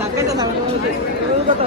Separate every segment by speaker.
Speaker 1: ধাক্কা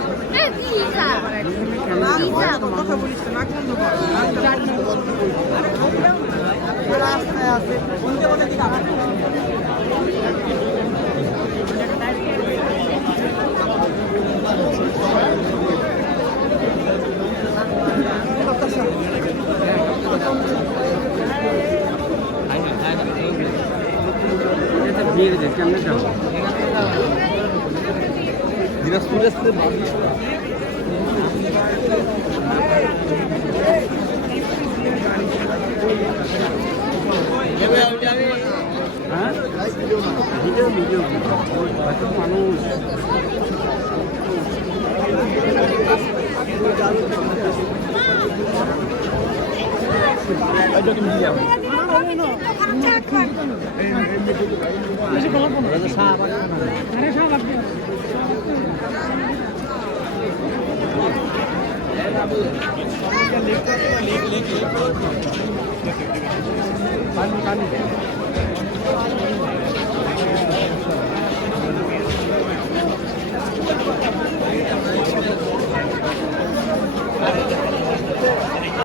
Speaker 1: বিয়ের দেখছি আমরা যাবো দিনাজপুরের মানুষ
Speaker 2: সাহা হ্যাঁ? আরে সাহা লাগবে पानी पानी